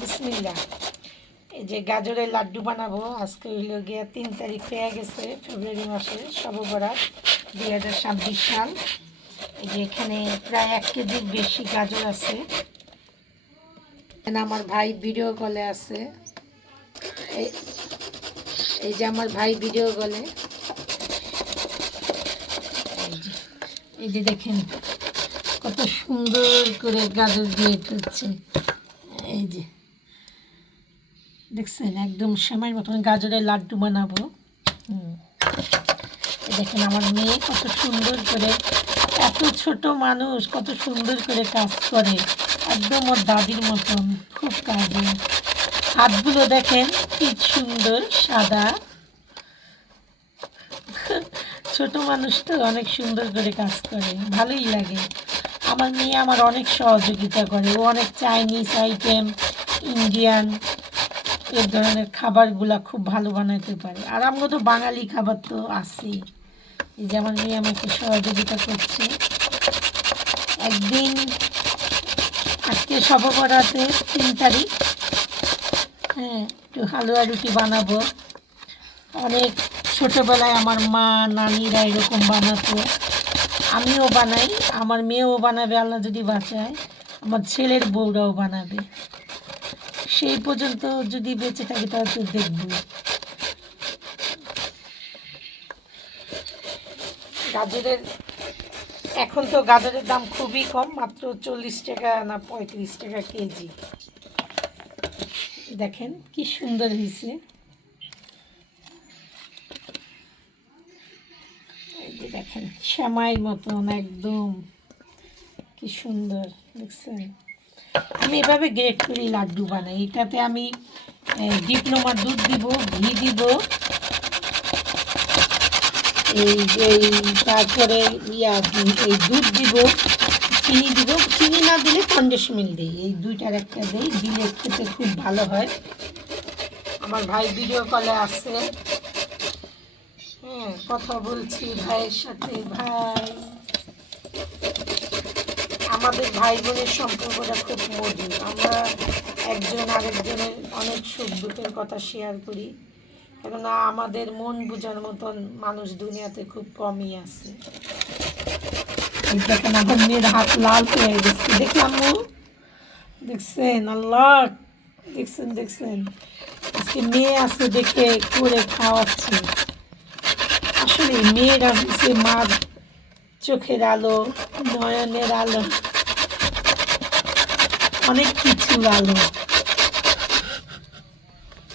বিসমিল্লাহ। এই যে গাজরের লাড্ডু বানাবো। আজকে হইল গিয়া 3 তারিখ হয়ে গেছে ফেব্রুয়ারি মাসের শবে বরাত 2026 সাল। এই যে এখানে প্রায় 1 কেজির বেশি গাজর আছে। এখানে আমার ভাই ভিডিও কলে আছে। এই যে আমার ভাই ভিডিও কলে, এই যে দেখেন কত সুন্দর করে গাজর দিয়ে তুলছে। এই যে দেখছেন একদম সেমাইয়ের মতন গাজরের লাড্ডু বানাবো। দেখেন আমার মেয়ে কত সুন্দর করে, এত ছোট মানুষ কত সুন্দর করে কাজ করে, একদম ওর দাদির মতন খুব কাজে। হাতগুলো দেখেন কি সুন্দর সাদা। ছোট মানুষ তো অনেক সুন্দর করে কাজ করে, ভালোই লাগে। আমার মেয়ে আমার অনেক সহযোগিতা করে, ও অনেক চাইনিজ আইটেম, ইন্ডিয়ান এই ধরনের খাবারগুলা খুব ভালো বানাতে পারে। আর আমরা তো বাঙালি খাবার তো আছেই। এই যে আমার মেয়ে আমাকে সহযোগিতা করছে। একদিন আজকে শবে বরাতে 3 তারিখ, একটু হালুয়া রুটি বানাবো। অনেক ছোটোবেলায় আমার মা নানিরা এরকম বানাতো, আমিও বানাই, আমার মেয়েও বানাবে আল্লাহ যদি বাঁচায়, আমার ছেলের বউরাও বানাবে। সেই পর্যন্ত যদি বেঁচে থাকি তাহলে তো দেখব। গাজরের এখন তো গাজরের দাম খুবই কম, মাত্র 40 টাকা না 35 টাকা কেজি। দেখেন কি সুন্দর হয়েছে। এই যে দেখেন সেমাইয়ের মতন একদম কি সুন্দর দেখছেন। আমি এভাবে গ্রেট করি লাড্ডু বানাই। এটাতে আমি ডিপ্লোমার দুধ দিব, ঘি দিব, তারপরে এই দুধ দিব, চিনি দিব, চিনি না দিলে কন্ডেন্স মিল্ক দিই, এই দুইটার একটা দিই, দিলে খেতে খুব ভালো হয়। আমার ভাই ভিডিও কলে আসছে, কথা বলছি ভাইয়ের সাথে। ভাই, আমাদের ভাই বোনের সম্পর্কটা খুব মধুর। আমরা একজন আরেকজনের অনেক সুখ দুঃখের কথা শেয়ার করি, কেননা আমাদের মন বোঝার মতন মানুষ দুনিয়াতে খুব কমই আছে। দেখেন আমার মেয়ের হাত লাল হয়ে গেছে, দেখলাম দেখছেন আল্লাহ, দেখছেন আজকে মেয়ে আছে দেখে করে খাওয়াচ্ছে। আসলে মেয়েরা হচ্ছে মার চোখের আলো, নয়নের আলো, অনেক কিছু আলো।